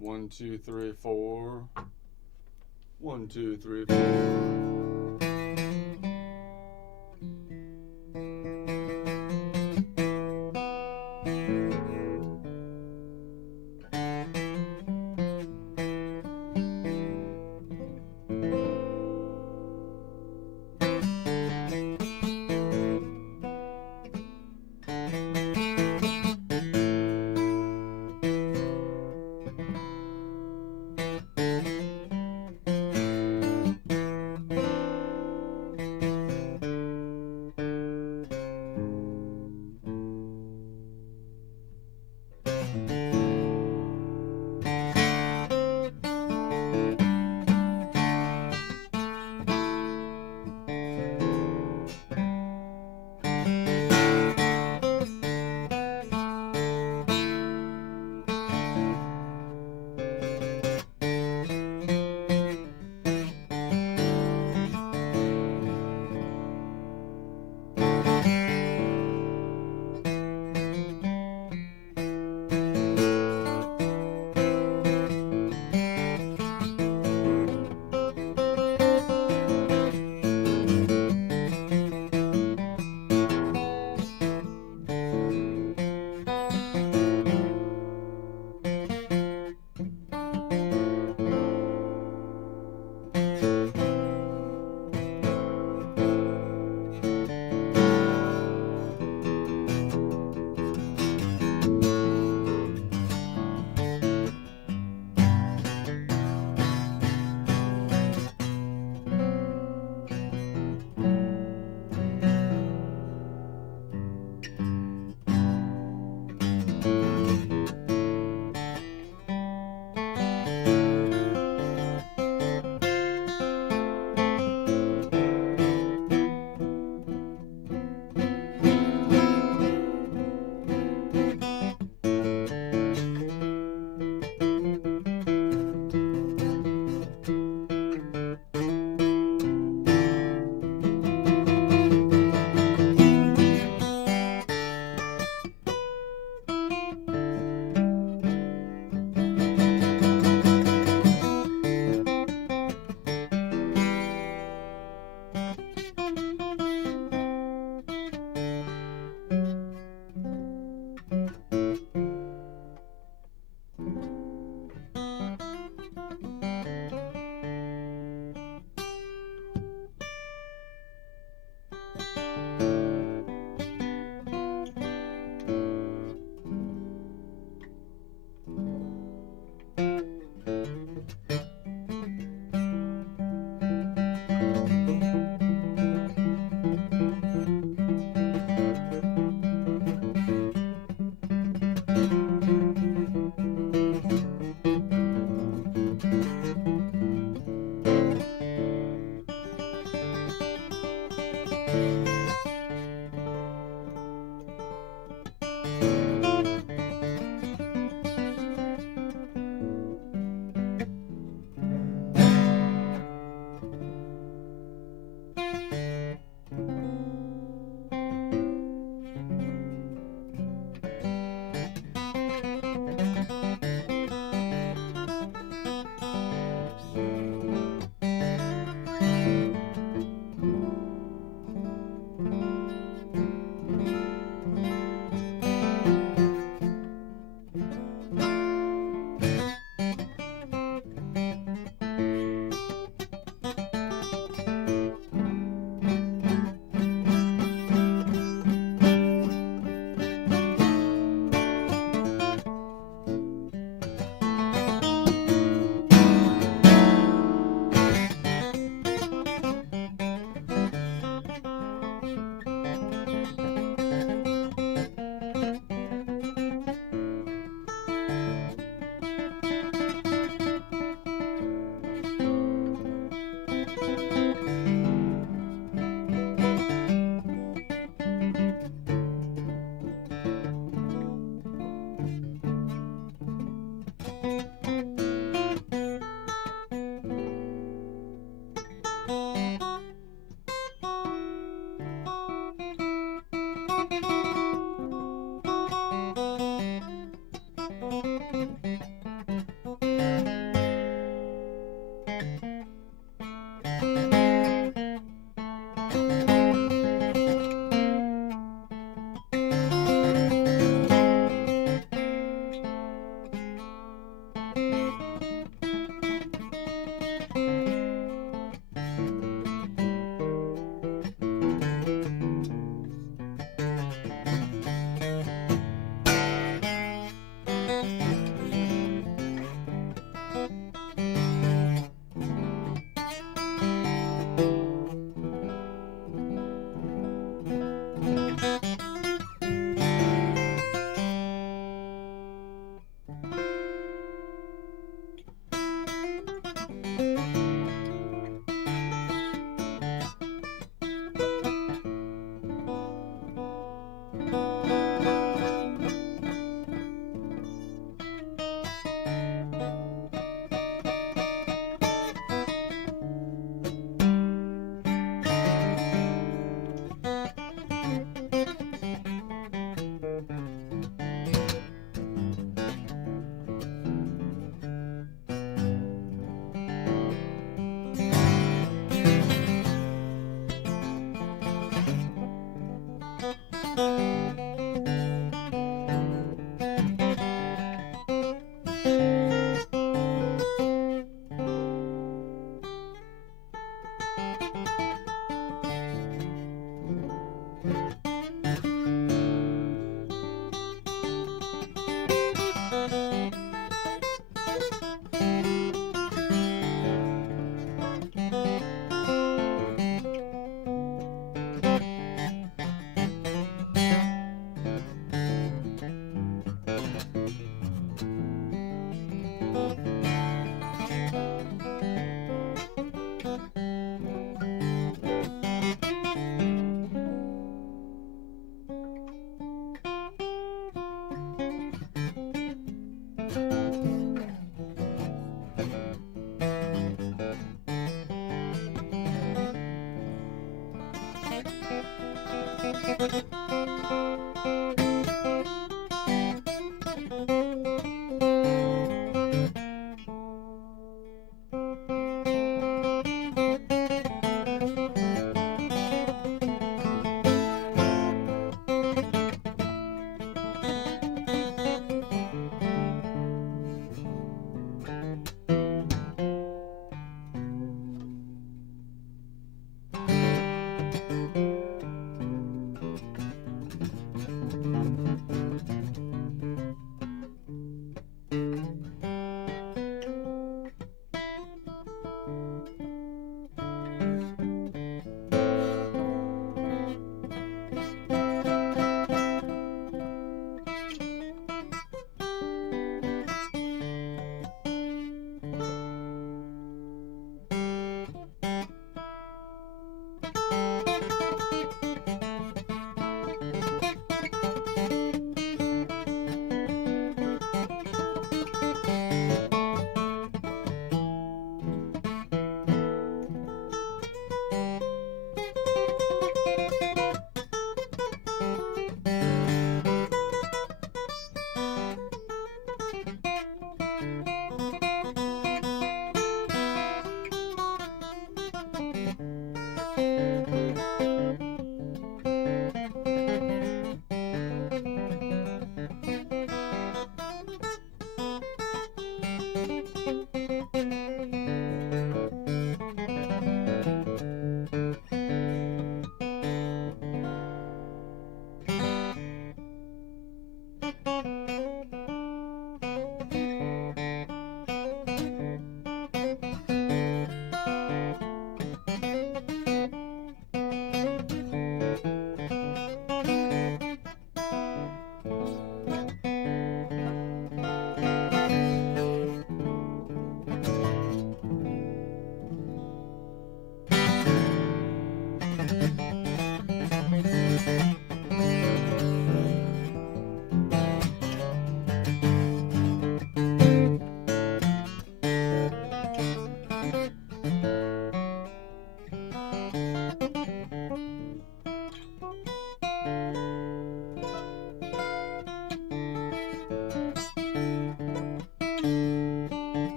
1, 2, 3, 4. 1, 2, 3, 4.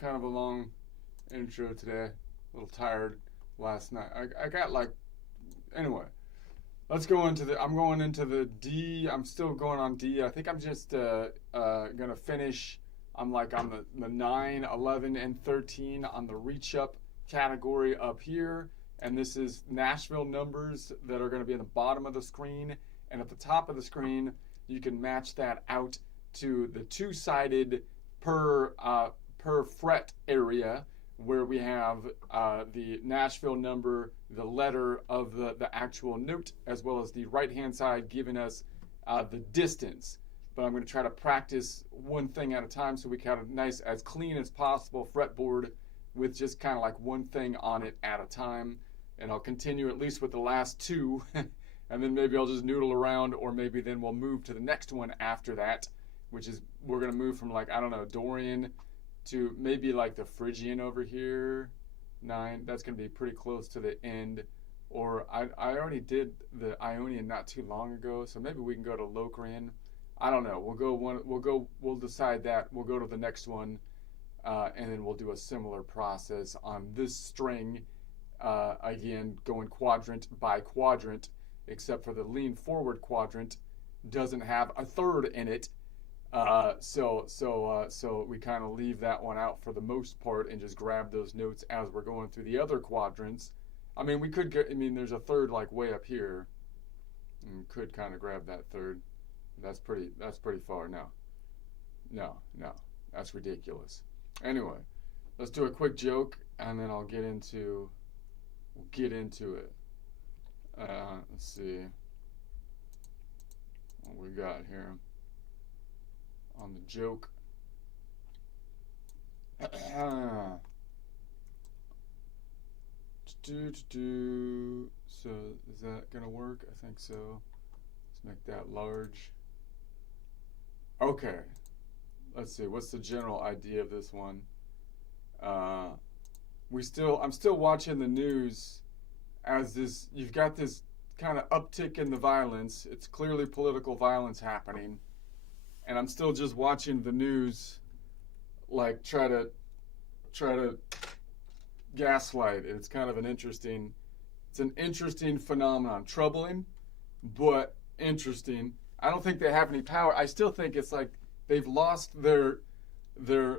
Kind of a long intro today. A little tired last night. I got like, anyway. Let's go into I'm going into the D. I'm still going on D. I think I'm just gonna finish. I'm like on the 9, 11, and 13 on the reach up category up here. And this is Nashville numbers that are gonna be in the bottom of the screen. And at the top of the screen, you can match that out to the two-sided per fret area, where we have the Nashville number, the letter of the actual note, as well as the right-hand side giving us the distance. But I'm going to try to practice one thing at a time so we have a nice, as clean as possible fretboard with just kind of like one thing on it at a time. And I'll continue at least with the last two and then maybe I'll just noodle around, or maybe then we'll move to the next one after that, which is we're gonna move from like, I don't know, Dorian to maybe like the Phrygian over here. 9. That's gonna be pretty close to the end. Or I already did the Ionian not too long ago, so maybe we can go to Locrian. I don't know. We'll decide that. We'll go to the next one, and then we'll do a similar process on this string. Again, going quadrant by quadrant, except for the lean forward quadrant doesn't have a third in it. So we kind of leave that one out for the most part and just grab those notes as we're going through the other quadrants. I mean, we could get, I mean, there's a third like way up here, and could kind of grab that third. That's pretty far. No, that's ridiculous. Anyway, let's do a quick joke, and then we'll get into it. Let's see what we got here on the joke. So is that gonna work? I think so. Let's make that large. Okay, let's see. What's the general idea of this one? I'm still watching the news as this. You've got this kind of uptick in the violence. It's clearly political violence happening, and I'm still just watching the news, like try to gaslight. It's kind of an interesting phenomenon. Troubling, but interesting. I don't think they have any power. I still think it's like they've lost their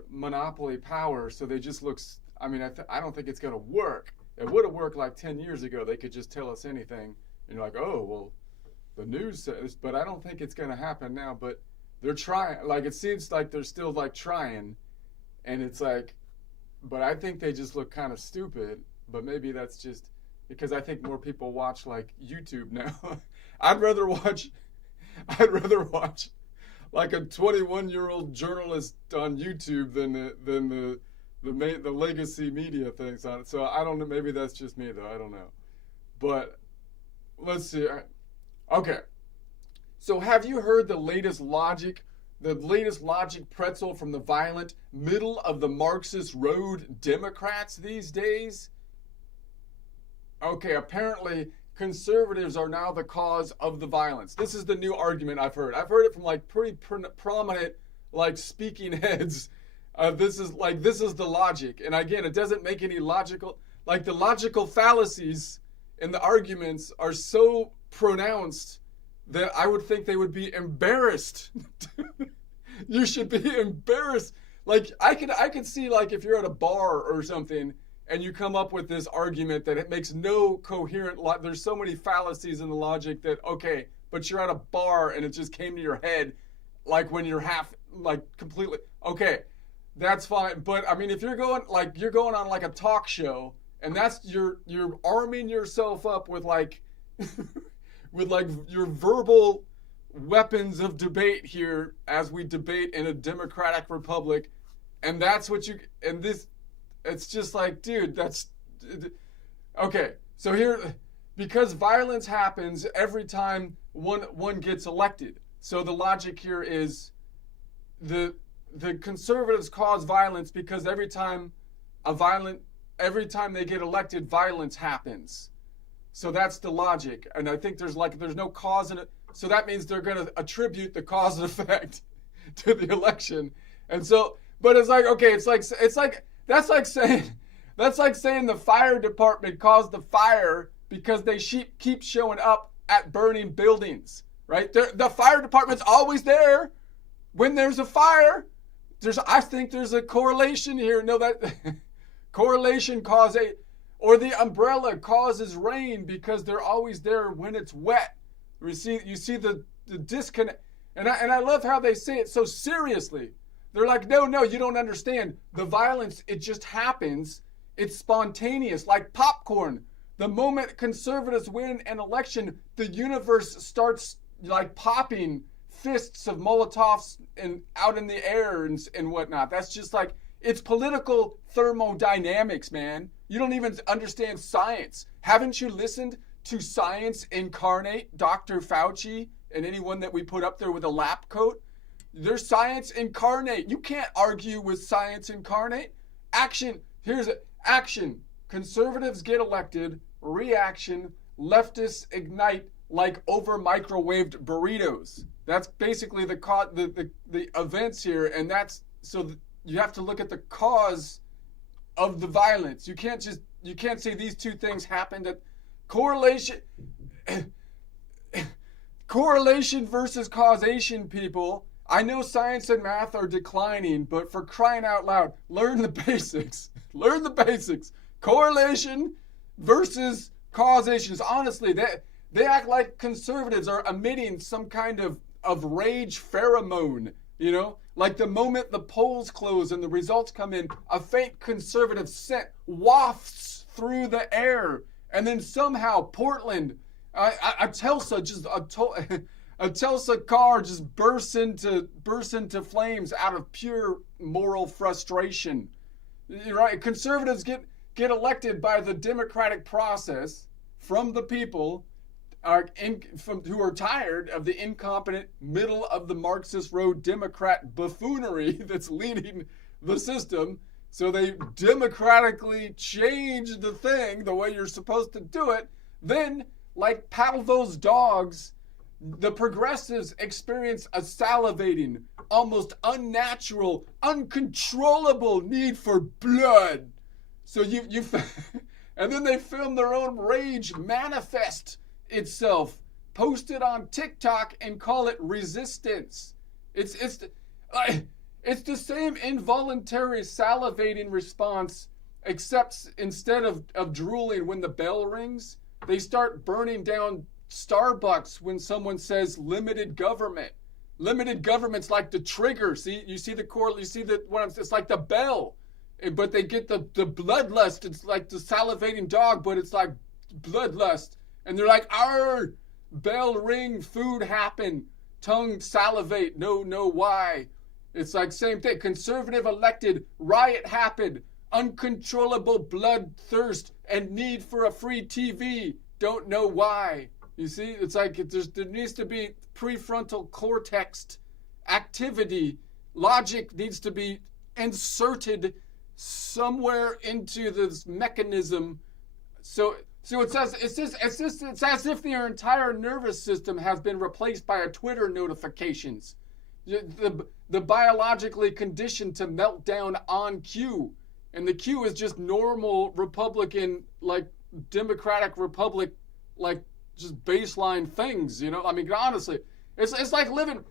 monopoly power, so they just look. I mean, I don't think it's gonna work. It would have worked like 10 years ago. They could just tell us anything, and you're like, oh well, the news says. But I don't think it's gonna happen now. But they're trying. Like it seems like they're still like trying, and it's like. But I think they just look kind of stupid. But maybe that's just because I think more people watch like YouTube now. I'd rather watch like a 21-year-old journalist on YouTube than the legacy media things on it. So I don't know. Maybe that's just me though. I don't know. But let's see. Okay. So have you heard the latest logic? The latest logic pretzel from the violent middle of the Marxist road Democrats these days? Okay, apparently conservatives are now the cause of the violence. This is the new argument I've heard. I've heard it from like pretty prominent like speaking heads. This is the logic. And again, it doesn't make any logical, like the logical fallacies in the arguments are so pronounced that I would think they would be embarrassed. You should be embarrassed. Like I could see like if you're at a bar or something and you come up with this argument that it makes no coherent there's so many fallacies in the logic that okay, but you're at a bar and it just came to your head like when you're half like completely okay, that's fine. But I mean if you're going on like a talk show and that's you're arming yourself up with like with like your verbal weapons of debate here as we debate in a democratic republic, and that's what you and this it's just like dude that's okay. So here because violence happens every time one gets elected, so the logic here is the conservatives cause violence because every time they get elected violence happens. So that's the logic, and I think there's no cause in it. So that means they're going to attribute the cause and effect to the election, and so. But it's like okay, it's like that's like saying the fire department caused the fire because they keep showing up at burning buildings, right? The fire department's always there when there's a fire. I think there's a correlation here. No, that correlation or the umbrella causes rain because they're always there when it's wet. You see the disconnect, and I love how they say it so seriously. They're like, no, you don't understand. The violence, it just happens. It's spontaneous, like popcorn. The moment conservatives win an election, the universe starts like popping fists of Molotovs and out in the air and whatnot. That's just like, it's political thermodynamics, man. You don't even understand science. Haven't you listened to science incarnate, Dr. Fauci and anyone that we put up there with a lab coat. They're science incarnate. You can't argue with science incarnate. Action. Here's it. Action. Conservatives get elected. Reaction. Leftists ignite like over microwaved burritos. That's basically the events here, and that's so you have to look at the cause of the violence. You can't say these two things happened at correlation versus causation, people. I know science and math are declining, but for crying out loud, learn the basics. Learn the basics. Correlation versus causations. Honestly, they act like conservatives are emitting some kind of rage pheromone, you know? Like the moment the polls close and the results come in, a faint conservative scent wafts through the air. And then somehow Portland, a Tesla car just bursts into flames out of pure moral frustration. Right? Conservatives get elected by the democratic process from the people who are tired of the incompetent middle of the Marxist road Democrat buffoonery that's leading the system. So they democratically change the thing the way you're supposed to do it. Then, like Pavlov's dogs, the progressives experience a salivating, almost unnatural, uncontrollable need for blood. So and then they film their own rage manifest itself, post it on TikTok, and call it resistance. It's the same involuntary salivating response, except instead of drooling when the bell rings, they start burning down Starbucks when someone says limited government. Limited government's like the trigger. See, you see the core. You see it's like the bell, but they get the bloodlust. It's like the salivating dog, but it's like bloodlust. And they're like, "Arr, bell ring, food happen, tongue salivate, no why." It's like same thing. Conservative elected, riot happened, uncontrollable bloodthirst and need for a free TV, don't know why. You see, it's like there needs to be prefrontal cortex activity. Logic needs to be inserted somewhere into this mechanism. So it's as if their entire nervous system has been replaced by a Twitter notifications. The biologically conditioned to melt down on cue, and the cue is just normal Republican, like Democratic Republic, like just baseline things. You know, I mean, honestly, it's like living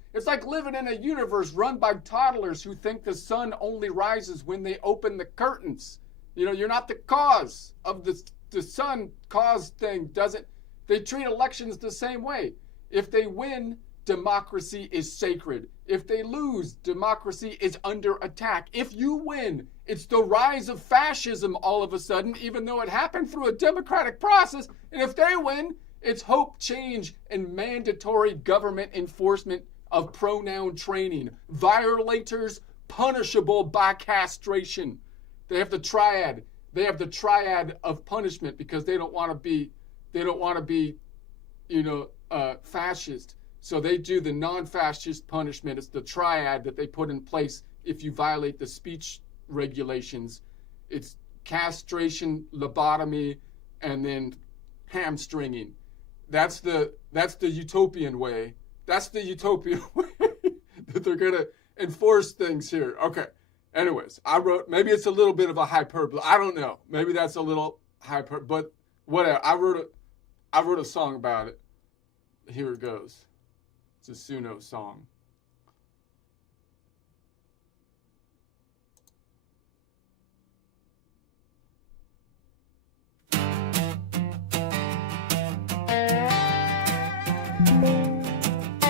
in a universe run by toddlers who think the sun only rises when they open the curtains. You know, you're not the cause of the sun cause thing. They treat elections the same way. If they win, democracy is sacred. If they lose, democracy is under attack. If you win, it's the rise of fascism all of a sudden, even though it happened through a democratic process. And if they win, it's hope, change, and mandatory government enforcement of pronoun training. Violators punishable by castration. They have the triad. They have the triad of punishment because they don't want to be, fascist. So they do the non-fascist punishment. It's the triad that they put in place if you violate the speech regulations. It's castration, lobotomy, and then hamstringing. That's the utopian way. That's the utopian way that they're gonna enforce things here. Okay. Anyways, maybe it's a little bit of a hyperbole. I don't know. Maybe that's a little hyper, but whatever. I wrote a song about it. Here it goes. It's a Suno song.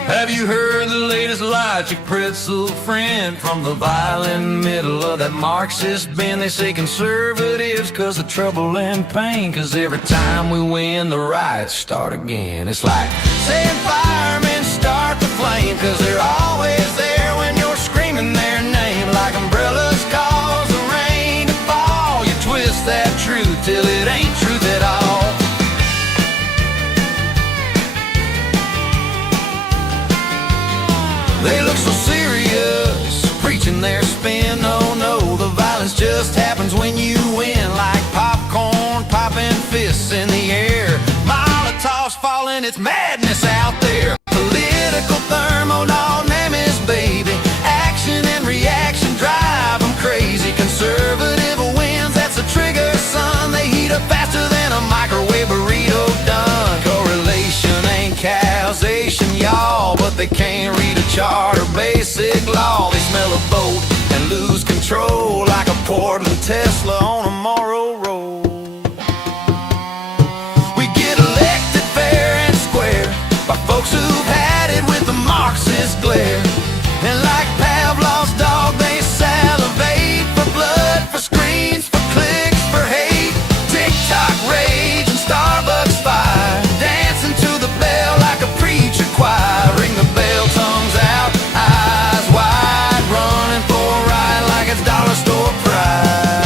Have you heard the latest logic pretzel friend from the violent middle of that Marxist bend? They say conservatives cause the trouble and pain, cause every time we win the riots start again. It's like saying firemen start the flame, cause they're always there when you're screaming their name. Like umbrellas cause the rain to fall, you twist that truth till it ain't truth at all. They look so serious, preaching their spin. No, no, the violence just happens when you win. Like popcorn popping, fists in the air, Molotovs falling, it's madness out there. Political thermodynamics, baby. Action and reaction drive them crazy. Conservative wins, that's a trigger, son. They heat up faster than a microwave burrito done. Correlation ain't causation, y'all, but they can't read a chart or basic law. They smell a boat and lose control like a Portland Tesla on a Morrow Road. We get elected fair and square by folks who've had it with the Marxist glare. And like Pavlov's dog, they salivate for blood, for screens, for clicks, for hate. TikTok rage and Starbucks fire, dancing to the bell like a preacher choir. Ring the bell, tongues out, eyes wide, running for a ride like it's dollar store pride.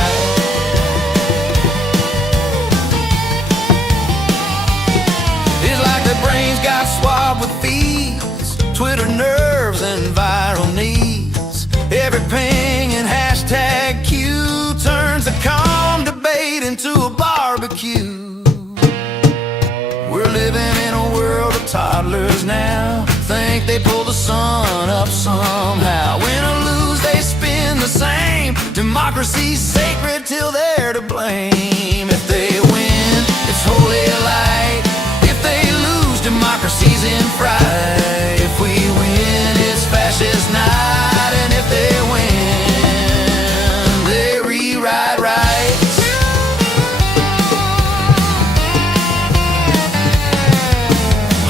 It's like their brains got swabbed with feeds, Twitter nerves and viral needs. Every ping and hashtag Q turns a calm debate into a barbecue. We're living in a world of toddlers now, think they pull the sun up somehow. Win or lose, they spin the same. Democracy's sacred till they're to blame. If they win, it's holy light. If they lose, democracy's in fright. If we win, it's fascist night. And if they win, they rewrite rights.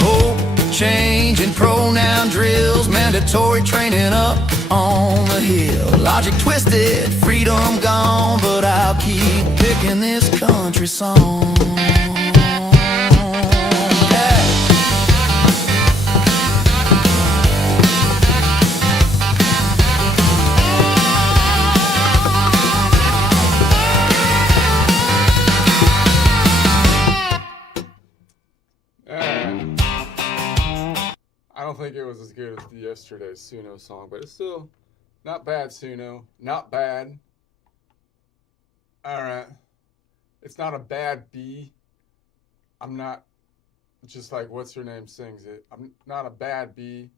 Hope, change, and pronoun drills, mandatory training up on the hill. Logic twisted, freedom gone, but I'll keep picking this country song. I don't think it was as good as yesterday's Suno song, but it's still not bad, Suno. Not bad. Alright. It's not a bad B. I'm not, just like what's her name sings it. I'm not a bad B.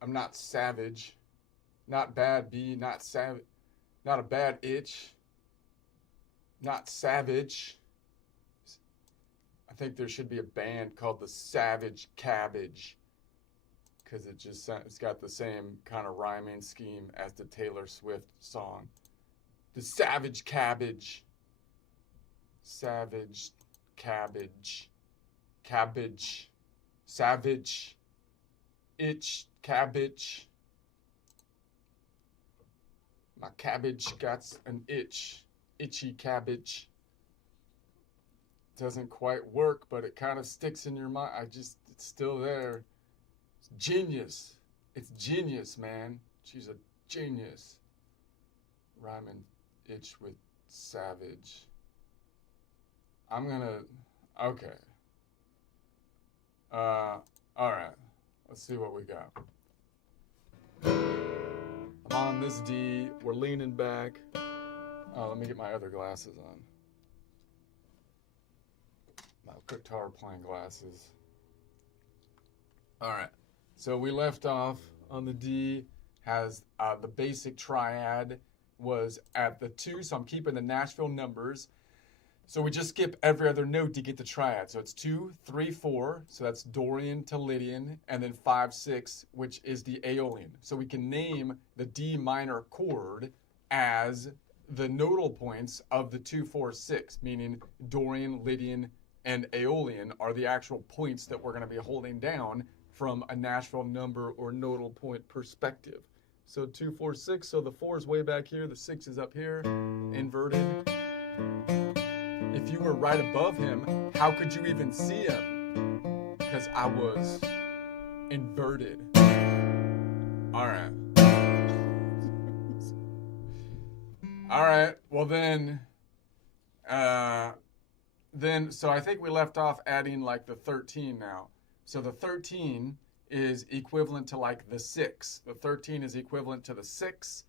I'm not savage. Not bad B, not savage. Not a bad itch. Not savage. I think there should be a band called the Savage Cabbage, because it's got the same kind of rhyming scheme as the Taylor Swift song. The Savage Cabbage. Savage Cabbage. Cabbage. Savage. Itch. Cabbage. My cabbage got an itch. Itchy cabbage. Doesn't quite work, but it kind of sticks in your mind. It's still there. It's genius. It's genius, man. She's a genius. Rhyming itch with savage. Okay. All right. Let's see what we got. I'm on this D. We're leaning back. Oh, let me get my other glasses on. My guitar playing glasses. All right. So we left off on the D. Has the basic triad was at the 2, so I'm keeping the Nashville numbers. So we just skip every other note to get the triad. So it's 2, 3, 4. So that's Dorian to Lydian, and then 5, 6, which is the Aeolian. So we can name the D minor chord as the nodal points of the 2, 4, 6, meaning Dorian, Lydian, and Aeolian are the actual points that we're going to be holding down from a Nashville number or nodal point perspective. So 2, 4, 6. So the 4 is way back here. The 6 is up here, inverted. If you were right above him, how could you even see him? Because I was inverted. All right. All right. Well, so I think we left off adding like the 13 now. So the 13 is equivalent to like the 6. The 13 is equivalent to the 6,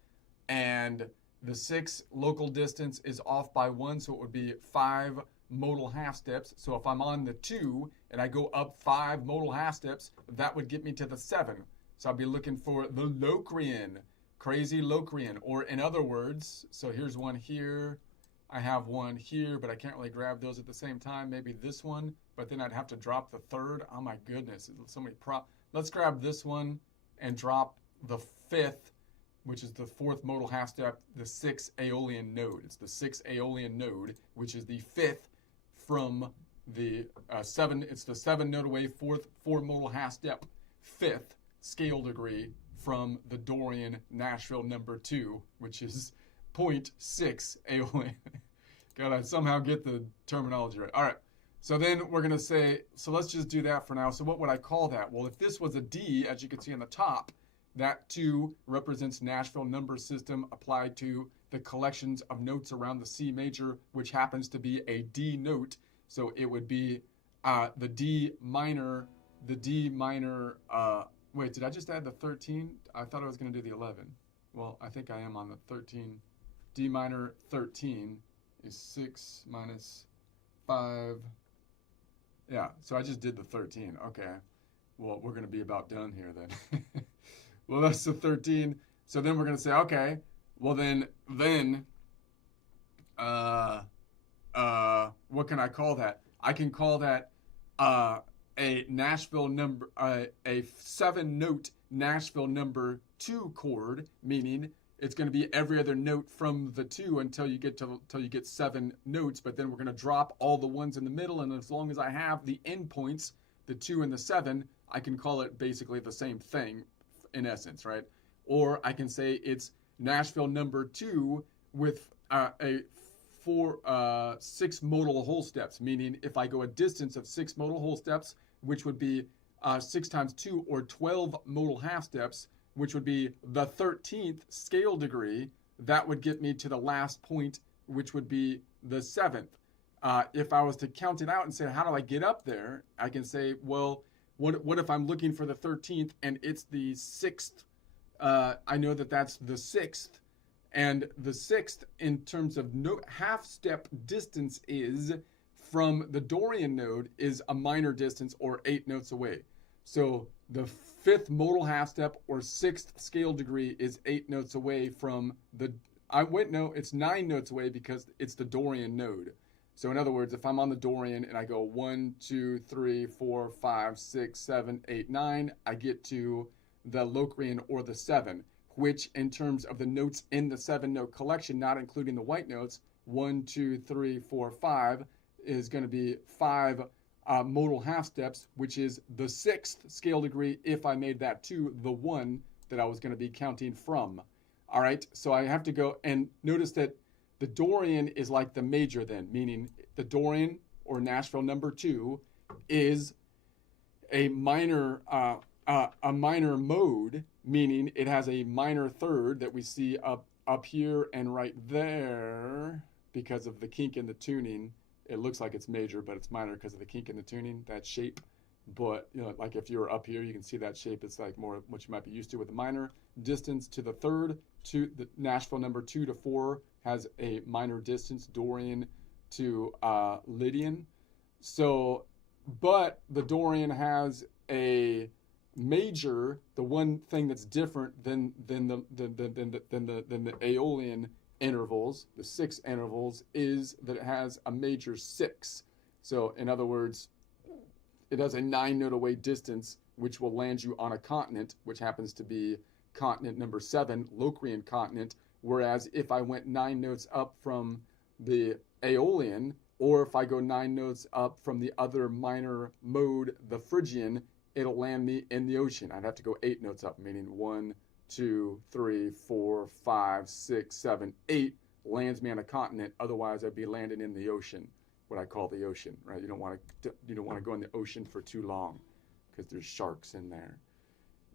and the 6 local distance is off by 1, so it would be 5 modal half steps. So if I'm on the 2 and I go up 5 modal half steps, that would get me to the 7. So I'll be looking for the Locrian, crazy Locrian, or in other words, so here's one here. I have one here, but I can't really grab those at the same time. Maybe this one, but then I'd have to drop the 3rd. Oh my goodness, so many Let's grab this one and drop the 5th, which is the 4th modal half step, the 6 Aeolian node. It's the 6 Aeolian node, which is the 5th from the 7. It's the 7 node away, 4 modal half step, 5th scale degree from the Dorian Nashville number 2, which is 0.6 Aeolian. Gotta somehow get the terminology right. All right. So then we're going to say, so let's just do that for now. So what would I call that? Well, if this was a D, as you can see on the top, that 2 represents Nashville number system applied to the collections of notes around the C major, which happens to be a D note. So it would be the D minor, wait, did I just add the 13? I thought I was going to do the 11. Well, I think I am on the 13. D minor 13 is 6 minus 5. Yeah, so I just did the 13. Okay. Well, we're going to be about done here then. Well, that's the 13. So then we're going to say, okay, well then, what can I call that? I can call that a Nashville number, a 7-note Nashville number 2 chord, meaning it's going to be every other note from the 2 until you get 7 notes, but then we're going to drop all the ones in the middle, and as long as I have the endpoints, the 2 and the 7, I can call it basically the same thing in essence, right? Or I can say it's Nashville number 2 with a 6 modal whole steps, meaning if I go a distance of 6 modal whole steps, which would be 6 times 2 or 12 modal half steps, which would be the 13th scale degree, that would get me to the last point, which would be the 7th. If I was to count it out and say, how do I get up there? I can say, well, what if I'm looking for the 13th and it's the 6th? I know that that's the 6th. And the 6th in terms of half step distance is from the Dorian node is a minor distance or 8 notes away. So the 5th modal half step or 6th scale degree is 8 notes away from it's 9 notes away because it's the Dorian node. So in other words, if I'm on the Dorian and I go 1, 2, 3, 4, 5, 6, 7, 8, 9, I get to the Locrian or the 7, which in terms of the notes in the 7-note collection, not including the white notes, 1, 2, 3, 4, 5, is going to be 5 modal half steps, which is the 6th scale degree if I made that 2 the 1 that I was going to be counting from. All right, so I have to go and notice that the Dorian is like the major then, meaning the Dorian or Nashville number 2 is a minor mode, meaning it has a minor third that we see up here and right there because of the kink in the tuning. It looks like it's major, but it's minor because of the kink in the tuning, that shape. But, like if you were up here, you can see that shape. It's like more what you might be used to with a minor distance to the third. To the Nashville number 2 to 4 has a minor distance, Dorian to Lydian. So, but the Dorian has a major. The one thing that's different than the Aeolian intervals, the 6 intervals, is that it has a major 6. So in other words, it has a 9-note away distance, which will land you on a continent, which happens to be continent number 7, Locrian continent. Whereas if I went 9 notes up from the Aeolian, or if I go 9 notes up from the other minor mode, the Phrygian, it'll land me in the ocean. I'd have to go 8 notes up, meaning 1, 2, 3, 4, 5, 6, 7, 8 lands me on a continent. Otherwise, I'd be landing in the ocean, what I call the ocean, right? You don't want to go in the ocean for too long because there's sharks in there.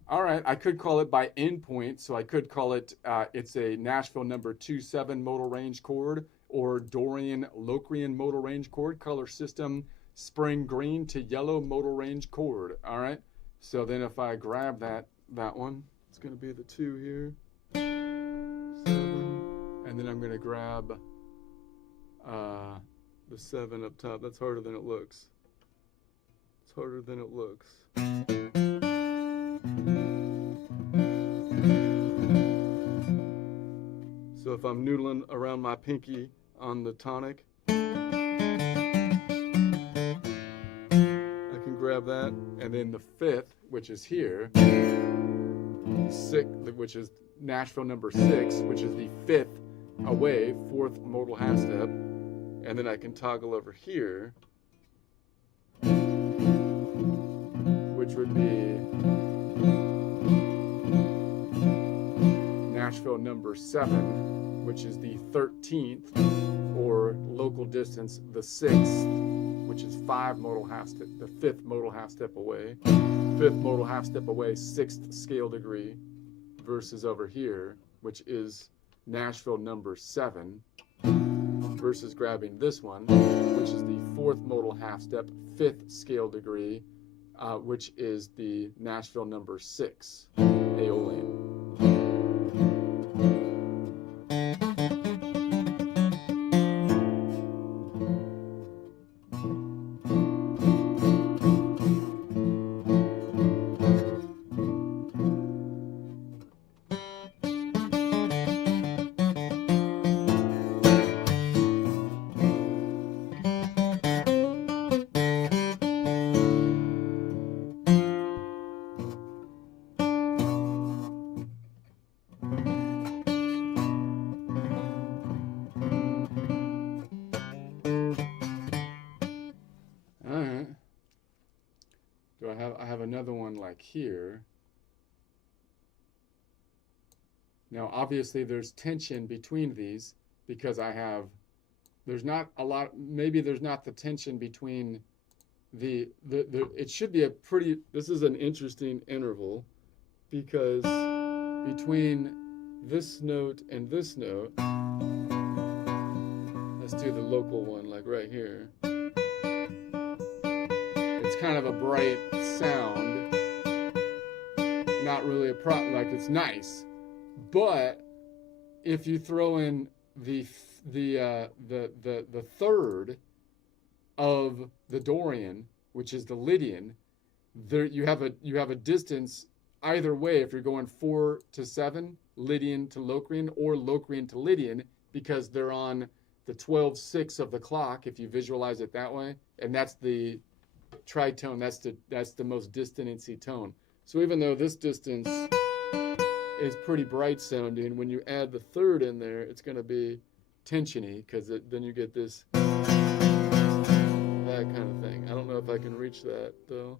All right, I could call it by endpoint, so I could call it, it's a Nashville number 2-7 modal range chord or Dorian Locrian modal range chord, color system spring green to yellow modal range chord. All right, So then if I grab that one, it's going to be the 2 here. 7. And then I'm going to grab the 7 up top. That's harder than it looks. It's harder than it looks. So if I'm noodling around my pinky on the tonic, I can grab that, and then the 5th, which is here, 6, which is Nashville number 6, which is the 5th away, 4th modal half step, and then I can toggle over here, which would be Nashville number 7, which is the 13th, or local distance, the 6th, which is 5 modal half step, the 5th modal half step away, 5th modal half step away, 6th scale degree, versus over here, which is Nashville number 7, versus grabbing this one, which is the 4th modal half step, 5th scale degree, which is the Nashville number 6, Aeolian. I have another one like here. Now, obviously, there's tension between these because there's not a lot, maybe there's not the tension between it should be this is an interesting interval because between this note and this note, let's do the local one, like right here. It's kind of a bright sound, not really like it's nice, but if you throw in the third of the Dorian, which is the Lydian, there you have a distance either way. If you're going 4 to 7, Lydian to Locrian, or Locrian to Lydian, because they're on the 12/6 of the clock. If you visualize it that way, and that's the tritone, that's the most dissonancy tone. So even though this distance is pretty bright sounding, when you add the third in there, it's going to be tensiony, because then you get this, that kind of thing. I don't know if I can reach that though.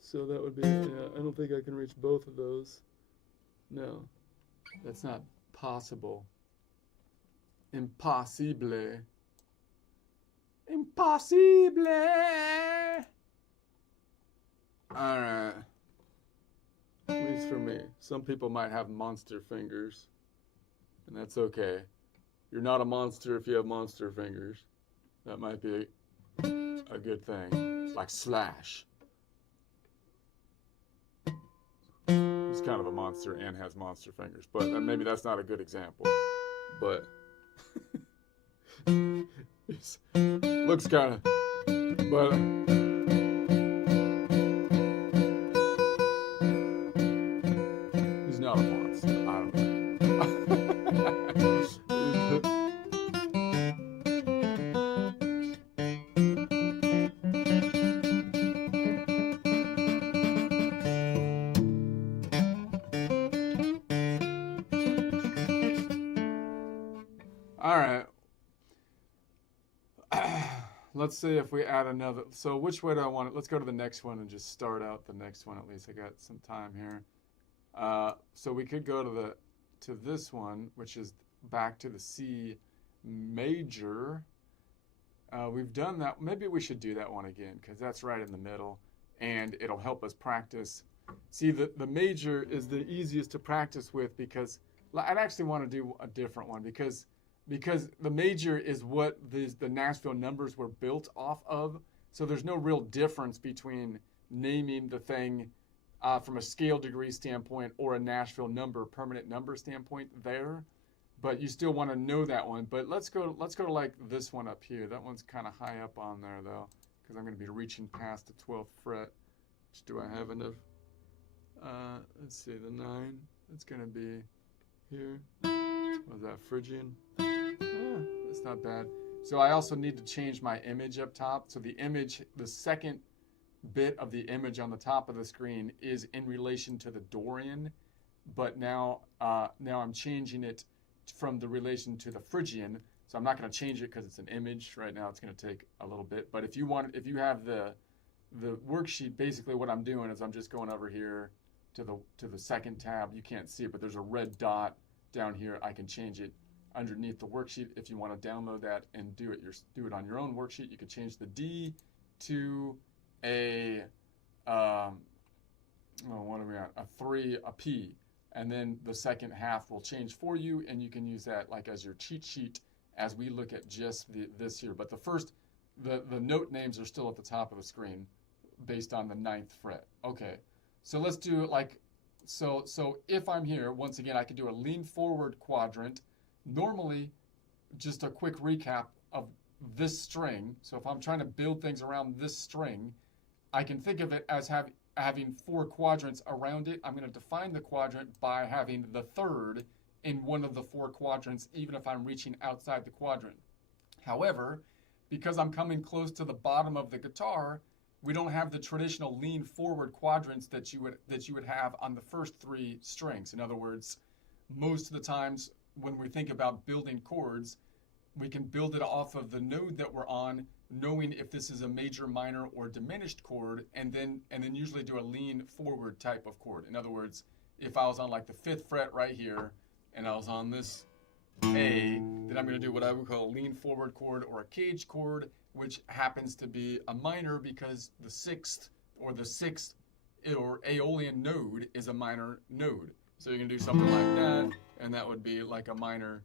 So that would be, yeah, I don't think I can reach both of those. No, that's not possible. Impossible. Impossible. All right. At least for me. Some people might have monster fingers, and that's okay. You're not a monster if you have monster fingers. That might be a good thing. Like Slash. He's kind of a monster and has monster fingers, but maybe that's not a good example. But looks kind of, but he's not a monster. I don't know. All right. Let's see if we add another. So which way do I want it? Let's go to the next one and just start out the next one. At least I got some time here. So we could go to this one, which is back to the C major. We've done that. Maybe we should do that one again, because that's right in the middle, and it'll help us practice. See, the major is the easiest to practice with, because I'd actually want to do a different one, because the major is what the Nashville numbers were built off of. So there's no real difference between naming the thing from a scale degree standpoint or a Nashville number, permanent number standpoint there. But you still want to know that one. But let's go to like this one up here. That one's kind of high up on there though, because I'm going to be reaching past the 12th fret. Which do I have enough? Let's see, the 9. It's going to be here. What is that, Phrygian? That's not bad. So I also need to change my image up top. So the image, the second bit of the image on the top of the screen is in relation to the Dorian, but now I'm changing it from the relation to the Phrygian. So I'm not going to change it because it's an image right now. It's going to take a little bit. But if you have the worksheet, basically what I'm doing is I'm just going over here to the second tab. You can't see it, but there's a red dot down here. I can change it underneath the worksheet. If you want to download that and do it on your own worksheet, you can change the D to a what are we at? A 3, a P, and then the second half will change for you, and you can use that like as your cheat sheet as we look at just this here. But the note names are still at the top of the screen based on the 9th fret. Okay, so let's do it like so. If I'm here, once again, I could do a lean forward quadrant. Normally, just a quick recap of this string. So if I'm trying to build things around this string, I can think of it as having 4 quadrants around it. I'm going to define the quadrant by having the third in one of the 4 quadrants, even if I'm reaching outside the quadrant. However, because I'm coming close to the bottom of the guitar, we don't have the traditional lean forward quadrants that you would have on the first 3 strings. In other words, most of the times when we think about building chords, we can build it off of the node that we're on, knowing if this is a major, minor, or diminished chord, and then usually do a lean forward type of chord. In other words, if I was on like the 5th fret right here, and I was on this A, then I'm going to do what I would call a lean forward chord or a cage chord, which happens to be a minor because the 6th or Aeolian node is a minor node. So you're going to do something like that, and that would be like a minor,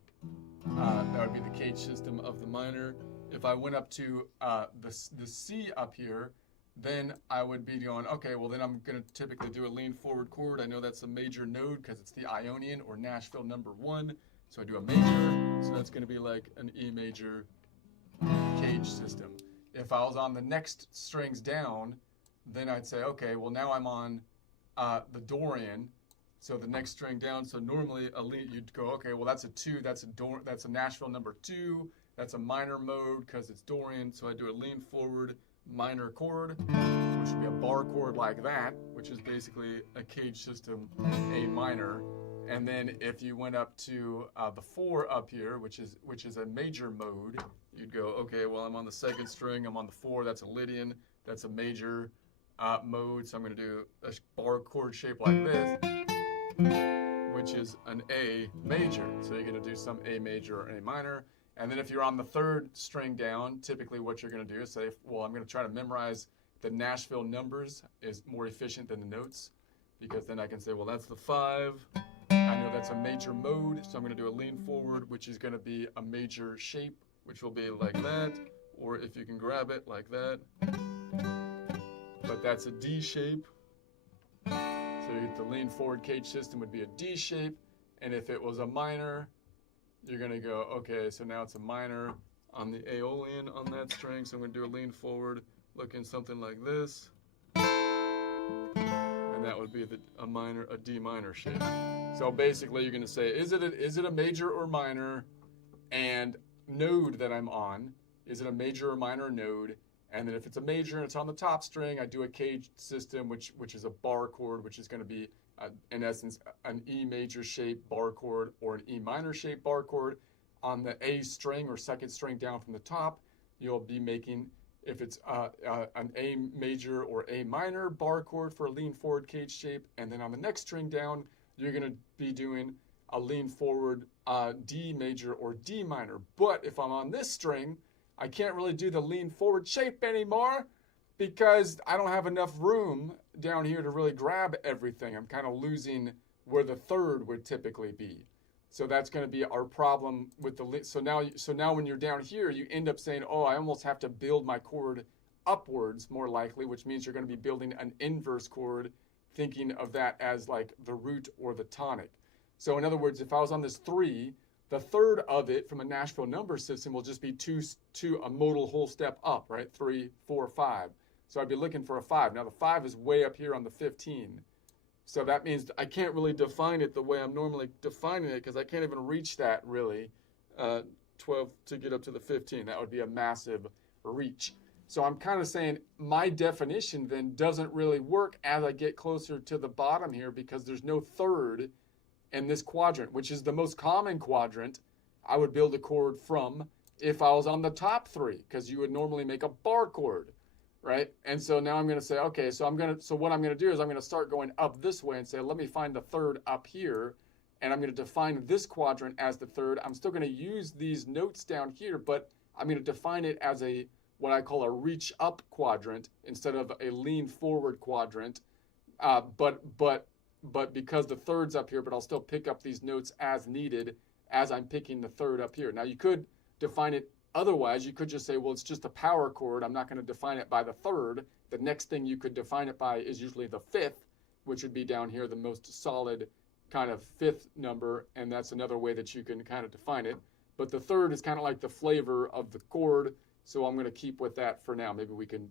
that would be the cage system of the minor. If I went up to the C up here, then I would be going, okay, well then I'm going to typically do a lean forward chord. I know that's a major node because it's the Ionian or Nashville number 1. So I do a major, so that's going to be like an E major cage system. If I was on the next strings down, then I'd say, okay, well now I'm on the Dorian. So the next string down, so normally you'd go, okay, well that's a 2, that's a Nashville number 2, that's a minor mode because it's Dorian, so I do a lean forward minor chord, which would be a bar chord like that, which is basically a cage system A minor. And then if you went up to the 4 up here, which is a major mode, you'd go, okay, well I'm on the 2nd string, I'm on the 4, that's a Lydian, that's a major mode, so I'm going to do a bar chord shape like this, which is an A major. So you're going to do some A major or A minor. And then if you're on the 3rd string down, typically what you're going to do is say, well, I'm going to try to memorize the Nashville numbers is more efficient than the notes, because then I can say, well, that's the 5. I know that's a major mode, so I'm going to do a lean forward, which is going to be a major shape, which will be like that, or if you can grab it, like that. But that's a D shape. So the lean forward cage system would be a D shape, and if it was a minor, you're going to go, okay, so now it's a minor on the Aeolian on that string, so I'm going to do a lean forward, looking something like this, and that would be a D minor shape. So basically you're going to say, is it a major or minor, and node that I'm on, is it a major or minor node? And then if it's a major and it's on the top string, I do a cage system, which is a bar chord, which is going to be, in essence, an E major shape bar chord or an E minor shape bar chord. On the A string or 2nd string down from the top, you'll be making, if it's an A major or A minor bar chord for a lean forward cage shape. And then on the next string down, you're going to be doing a lean forward D major or D minor. But if I'm on this string, I can't really do the lean forward shape anymore because I don't have enough room down here to really grab everything. I'm kind of losing where the 3rd would typically be. So that's going to be our problem with the, so now when you're down here, you end up saying, oh, I almost have to build my chord upwards more likely, which means you're going to be building an inverse chord, thinking of that as like the root or the tonic. So in other words, if I was on this 3, the third of it from a Nashville number system will just be a modal whole step up, right? 3, 4, 5. So I'd be looking for a 5. Now the 5 is way up here on the 15. So that means I can't really define it the way I'm normally defining it because I can't even reach that really, 12 to get up to the 15. That would be a massive reach. So I'm kind of saying my definition then doesn't really work as I get closer to the bottom here because there's no third in this quadrant, which is the most common quadrant I would build a chord from if I was on the top 3, because you would normally make a bar chord, right? And so now I'm going to say, okay, so what I'm going to do is I'm going to start going up this way and say, let me find the third up here, and I'm going to define this quadrant as the third. I'm still going to use these notes down here, but I'm going to define it as what I call a reach up quadrant instead of a lean forward quadrant. But because the third's up here, but I'll still pick up these notes as needed as I'm picking the third up here. Now you could define it otherwise. You could just say, well, it's just a power chord. I'm not going to define it by the third. The next thing you could define it by is usually the 5th, which would be down here, the most solid kind of 5th number. And that's another way that you can kind of define it. But the third is kind of like the flavor of the chord. So I'm going to keep with that for now. Maybe we can,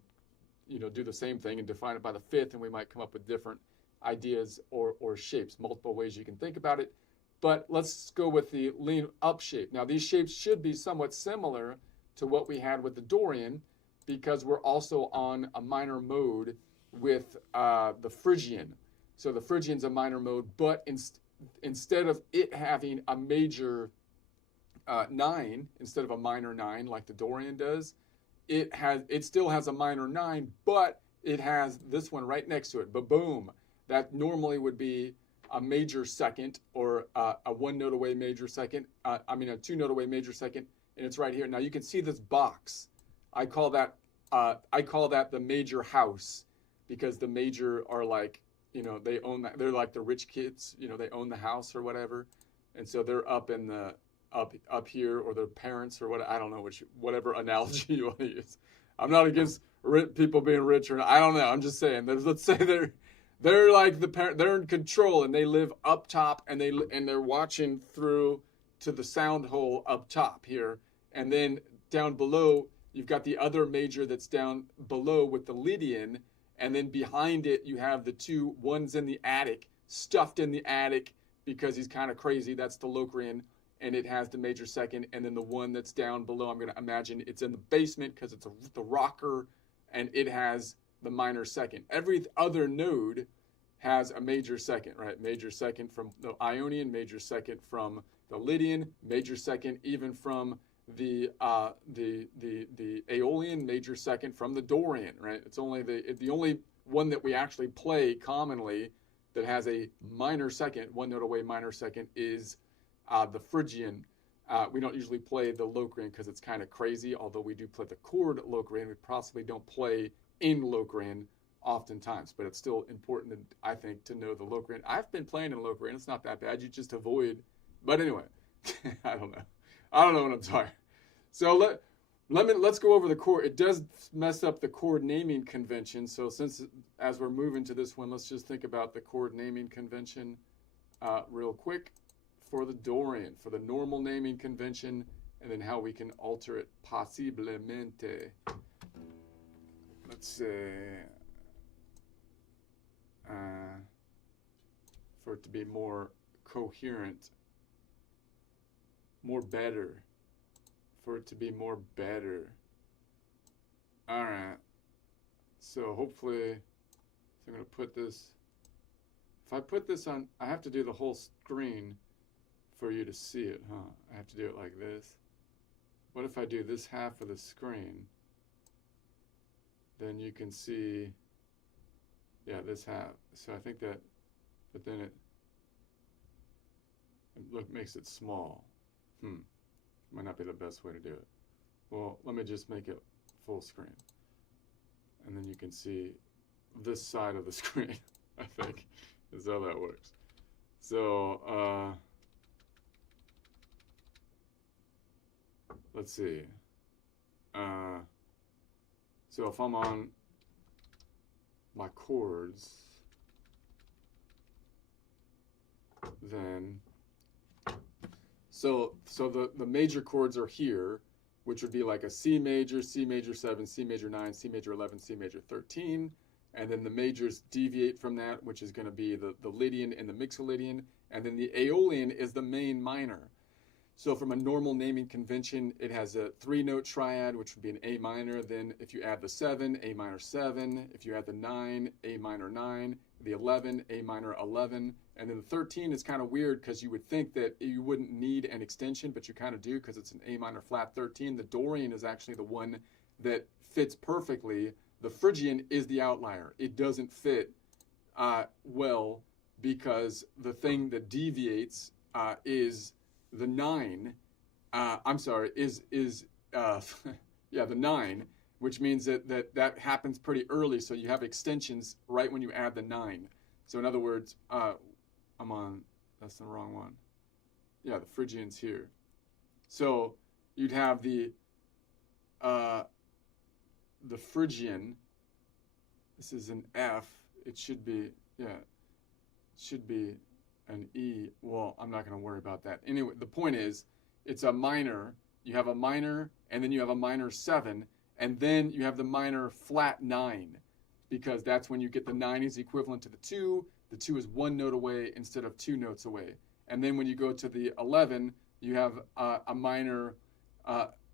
do the same thing and define it by the 5th, and we might come up with different ideas or shapes, multiple ways you can think about it. But let's go with the lean up shape. Now these shapes should be somewhat similar to what we had with the Dorian because we're also on a minor mode with the Phrygian. So the Phrygian's a minor mode, but instead of it having a major 9 instead of a minor 9 like the Dorian does, it still has a minor 9, but it has this one right next to it, ba-boom. That normally would be a major second or a 1 note away major second, a 2 note away major second, and it's right here. Now you can see this box. I call that the major house because the major are like, they own that. They're like the rich kids, they own the house or whatever, and so they're up in the up here, or their parents or what. I don't know whatever analogy you want to use. I'm not against people being rich or not. I don't know. I'm just saying. Let's say they're like the parent. They're in control and they live up top and they're watching through to the sound hole up top here, and then down below you've got the other major that's down below with the Lydian, and then behind it you have the two. One's in the attic, stuffed in the attic because he's kind of crazy. That's the Locrian. And it has the major second, and then the one that's down below, I'm going to imagine it's in the basement because it's the rocker, and it has the minor second. Every other node has a major second, right? Major second from the Ionian, major second from the Lydian, major second even from the Aeolian, major second from the Dorian, right? It's only the only one that we actually play commonly that has a minor second, 1 note away minor second, is the Phrygian. We don't usually play the Locrian because it's kind of crazy, although we do play the chord Locrian. We possibly don't play in Locrian oftentimes, but it's still important, I think, to know the Locrian. I've been playing in Locrian. It's not that bad. You just avoid. But anyway, I don't know what I'm talking. So let's go over the chord. It does mess up the chord naming convention. So as we're moving to this one, let's just think about the chord naming convention real quick. For the Dorian, for the normal naming convention, and then how we can alter it possiblemente. Let's say, for it to be more coherent, more better, for it to be more better. All right, so hopefully, I'm going to put this, if I put this on, I have to do the whole screen for you to see it, huh? I have to do it like this. What if I do this half of the screen? Then you can see, this half. So I think that, but then it makes it small. Might not be the best way to do it. Well, let me just make it full screen. And then you can see this side of the screen, I think, is how that works. So, let's see. So if I'm on my chords, then so the major chords are here, which would be like a C major 7, C major 9, C major 11, C major 13, and then the majors deviate from that, which is going to be the Lydian and the Mixolydian, and then the Aeolian is the main minor. So from a normal naming convention, it has a 3-note triad, which would be an A minor. Then if you add the 7, A minor 7. If you add the 9, A minor 9. The 11, A minor 11. And then the 13 is kind of weird because you would think that you wouldn't need an extension, but you kind of do because it's an A minor flat 13. The Dorian is actually the one that fits perfectly. The Phrygian is the outlier. It doesn't fit well because the thing that deviates is the 9. The 9, which means that happens pretty early. So you have extensions right when you add the 9. So in other words, that's the wrong one. Yeah, the Phrygian's here. So you'd have the Phrygian. This is an F. It should be an E. Well, I'm not going to worry about that. Anyway, the point is, it's a minor. You have a minor, and then you have a minor 7, and then you have the minor flat 9, because that's when you get the 9 is equivalent to the 2. The 2 is 1 note away instead of 2 notes away. And then when you go to the 11, you have a minor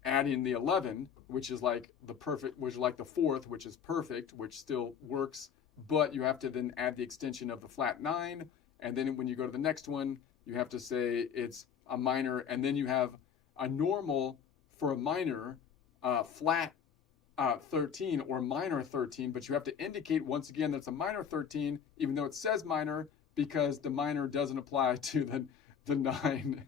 adding the 11, which is like the perfect, which is like the 4th, which is perfect, which still works, but you have to then add the extension of the flat 9. And then when you go to the next one, you have to say it's a minor, and then you have a normal for a minor flat 13 or minor 13, but you have to indicate once again that it's a minor 13, even though it says minor, because the minor doesn't apply to the 9,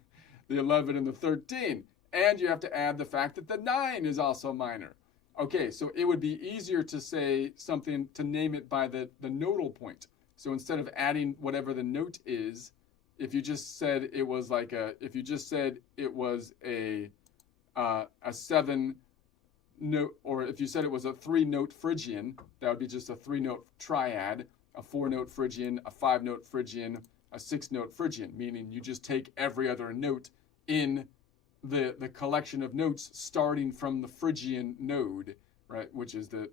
the 11, and the 13. And you have to add the fact that the 9 is also minor. Okay, so it would be easier to say something, to name it by the nodal point. So instead of adding whatever the note is, if you just said it was like a 7 note, or if you said it was a 3-note Phrygian, that would be just a 3-note triad, a 4-note Phrygian, a 5-note Phrygian, a 6-note Phrygian, meaning you just take every other note in the collection of notes starting from the Phrygian node, right, which is the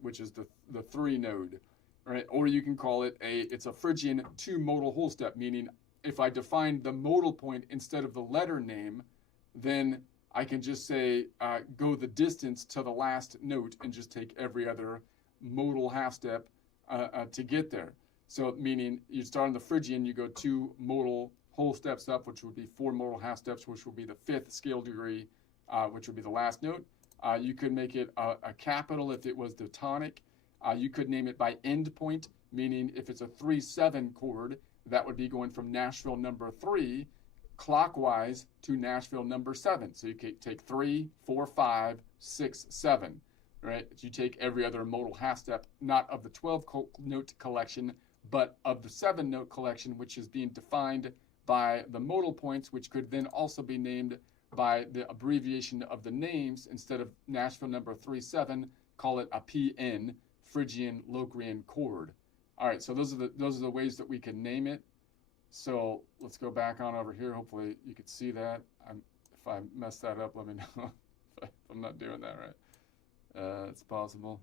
3 node. Right? Or you can call it it's a Phrygian 2-modal whole step, meaning if I define the modal point instead of the letter name, then I can just say go the distance to the last note and just take every other modal half step to get there. So meaning you start on the Phrygian, you go 2 modal whole steps up, which would be 4 modal half steps, which will be the 5th scale degree, which would be the last note. You could make it a capital if it was the tonic. You could name it by end point, meaning if it's a 3-7 chord, that would be going from Nashville number 3 clockwise to Nashville number 7. So you could take 3, 4, 5, 6, 7, right? You take every other modal half step, not of the 12-note collection, but of the 7-note collection, which is being defined by the modal points, which could then also be named by the abbreviation of the names. Instead of Nashville number 3-7, call it a PN, Phrygian Locrian chord. All right, so those are the ways that we can name it. So let's go back on over here. Hopefully you could see that. If I mess that up, let me know if I'm not doing that right. It's possible,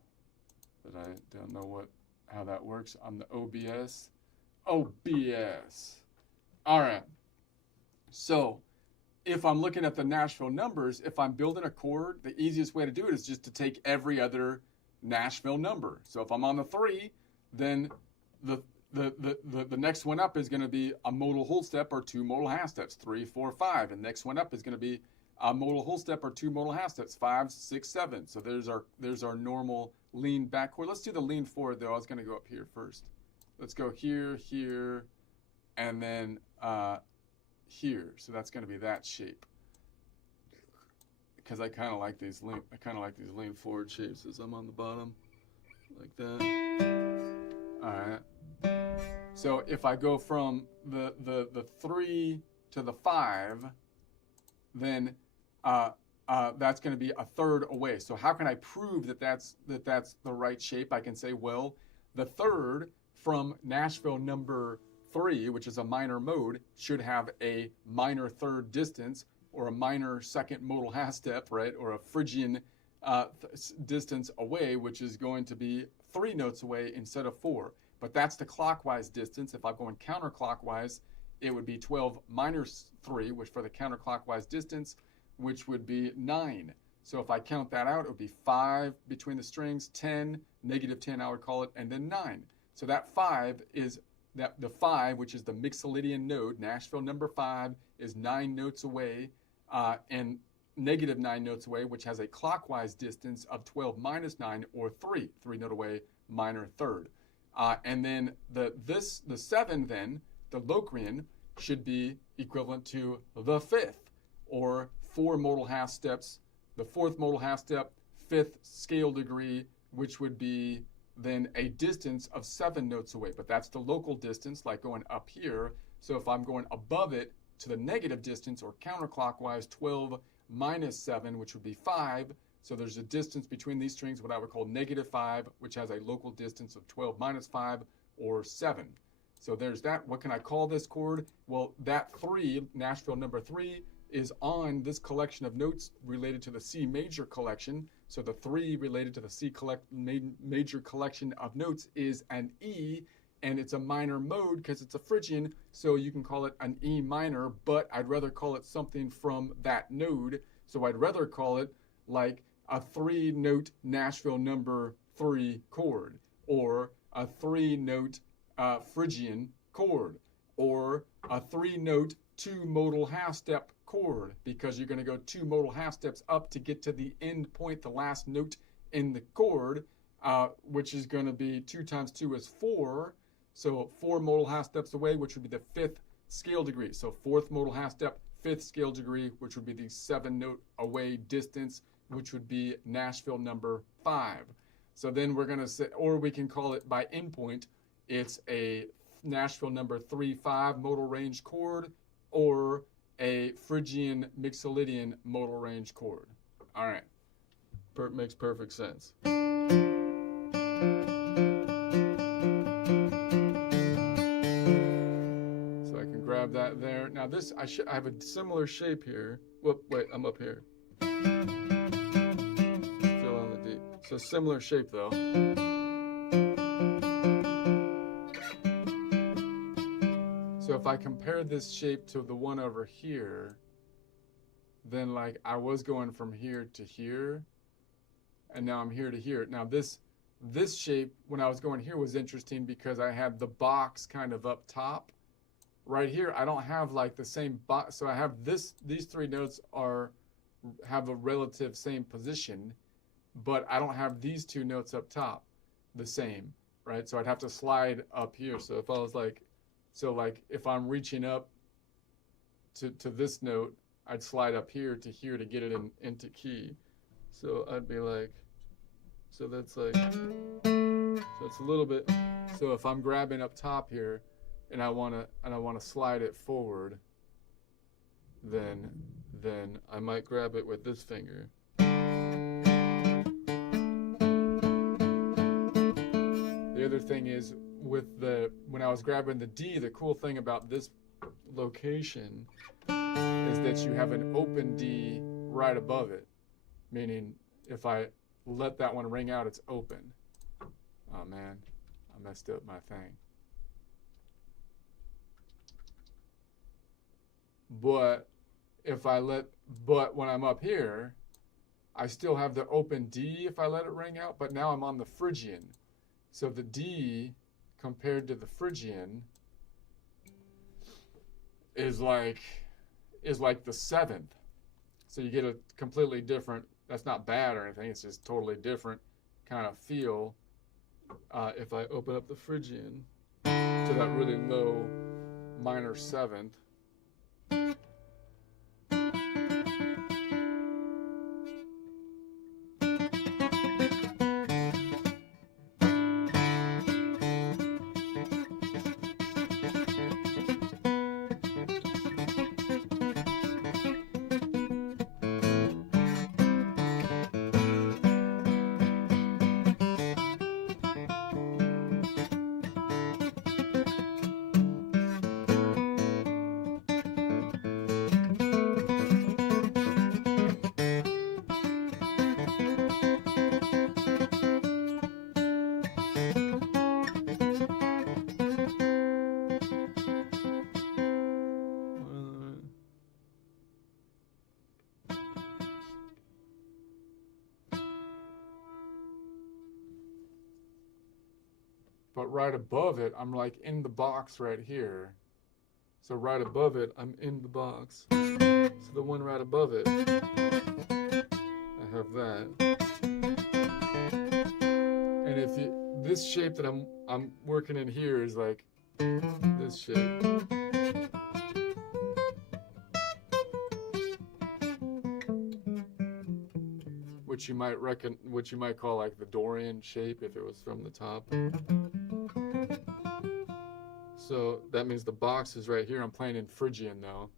but I don't know how that works on the OBS. OBS. All right. So if I'm looking at the Nashville numbers, if I'm building a chord, the easiest way to do it is just to take every other Nashville number. So if I'm on the 3, then the next one up is going to be a modal whole step or 2 modal half steps, 3, 4, 5. And the next one up is going to be a modal whole step or 2 modal half steps, 5, 6, 7. So there's our normal lean back chord. Let's do the lean forward though. I was going to go up here first. Let's go here, here, and then here. So that's going to be that shape. Because I kind of like these lean forward shapes as I'm on the bottom, like that. All right. So if I go from the 3 to the 5, then that's going to be a third away. So how can I prove that that's the right shape? I can say, well, the third from Nashville number 3, which is a minor mode, should have a minor third distance or a minor second modal half step, right? Or a Phrygian distance away, which is going to be 3 notes away instead of 4. But that's the clockwise distance. If I'm going counterclockwise, it would be 12 minus 3, which for the counterclockwise distance, which would be 9. So if I count that out, it would be 5 between the strings, 10, negative 10 I would call it, and then 9. So that 5 is the 5, which is the Mixolydian node, Nashville number 5, is 9 notes away, and negative 9 notes away, which has a clockwise distance of 12 minus 9, or 3 note away, minor third. And then the 7 then, the Locrian, should be equivalent to the 5th, or 4 modal half steps, the 4th modal half step, 5th scale degree, which would be then a distance of 7 notes away. But that's the local distance, like going up here. So if I'm going above it to the negative distance, or counterclockwise, 12 minus 7, which would be 5. So there's a distance between these strings, what I would call negative 5, which has a local distance of 12 minus 5, or 7. So there's that. What can I call this chord? Well, that 3, Nashville number 3, is on this collection of notes related to the C major collection. So the 3 related to the C major collection of notes is an E, and it's a minor mode because it's a Phrygian, so you can call it an E minor, but I'd rather call it something from that node. So I'd rather call it like a 3-note Nashville number 3 chord, or a 3-note Phrygian chord, or a 3-note 2-modal half-step chord, because you're going to go 2 modal half steps up to get to the end point, the last note in the chord, which is going to be 2 times 2 is 4. So 4 modal half steps away, which would be the 5th scale degree. So 4th modal half step, 5th scale degree, which would be the 7-note away distance, which would be Nashville number 5. So then we're going to say, or we can call it by endpoint, it's a Nashville number 3-5 modal range chord, or a Phrygian Mixolydian modal range chord. All right, makes perfect sense. So I can grab that there. Now this, I have a similar shape here. Whoop, wait, I'm up here. Fill in the D. So similar shape though. So if I compare this shape to the one over here, then like I was going from here to here, and now I'm here to here. Now this shape, when I was going here, was interesting because I had the box kind of up top. Right here, I don't have like the same box. So I have these 3 notes have a relative same position, but I don't have these 2 notes up top the same, right? So I'd have to slide up here. So if I was like, if I'm reaching up to this note, I'd slide up here to get it into key. So I'd be like, so that's like, so it's a little bit. So if I'm grabbing up top here, and I wanna slide it forward, then I might grab it with this finger. The other thing is, when I was grabbing the D, the cool thing about this location is that you have an open D right above it, meaning if I let that one ring out, it's open. Oh man, I messed up my thing. But when I'm up here, I still have the open D if I let it ring out, but now I'm on the Phrygian. So the D compared to the Phrygian is like the 7th. So you get a completely different, that's not bad or anything, it's just totally different kind of feel if I open up the Phrygian to that really low minor 7th. but right above it, I'm like in the box right here. So right above it, I'm in the box. So the one right above it, I have that. And if you, this shape that I'm working in here is like this shape. Which you might call like the Dorian shape if it was from the top. So that means the box is right here. I'm playing in Phrygian though.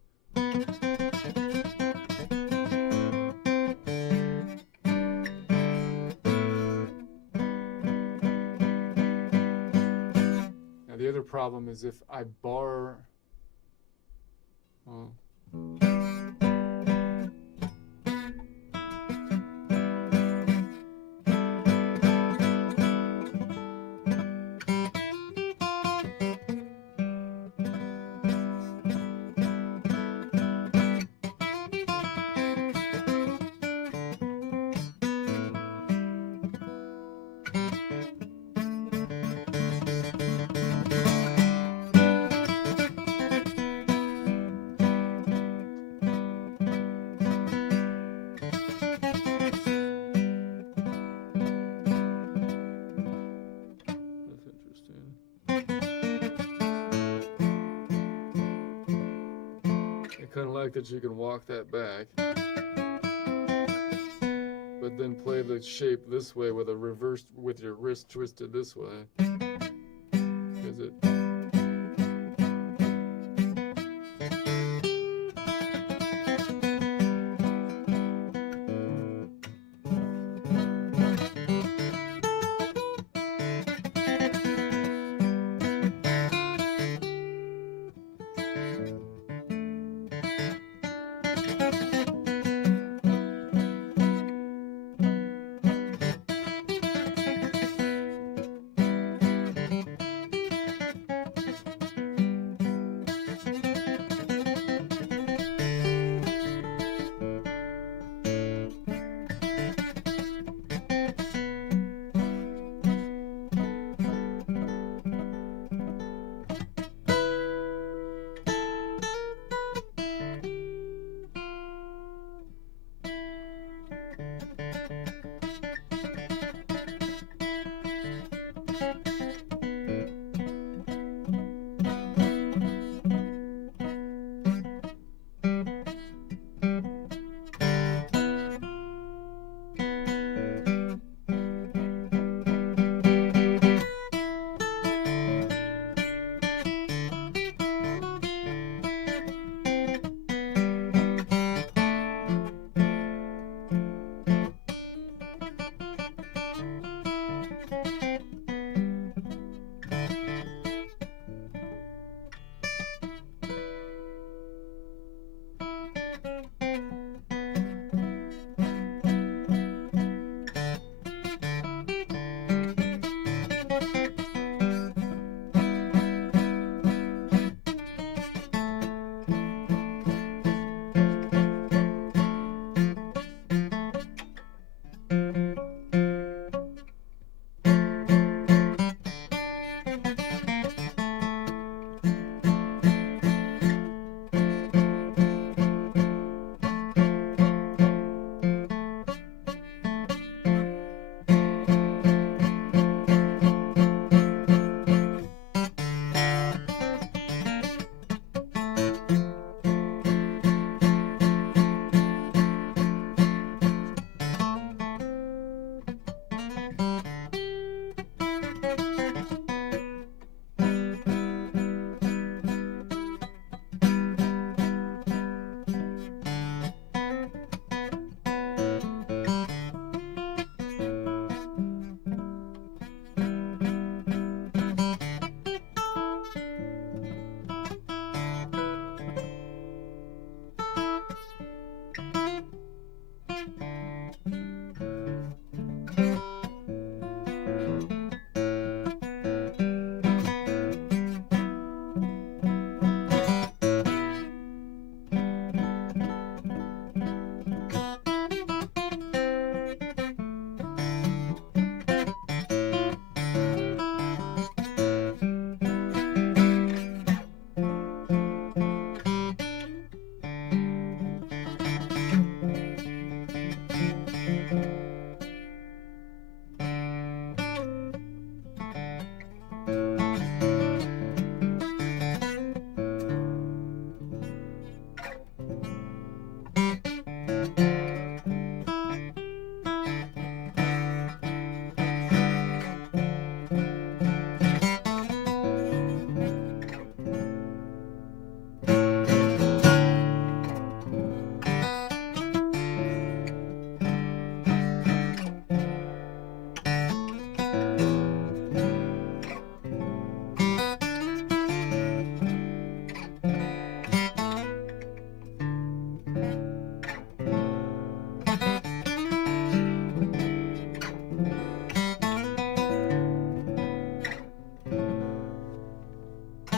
Now the other problem is if I bar, well, kind of like that you can walk that back, but then play the shape this way with a reverse, with your wrist twisted this way. Is it?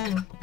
Thank you.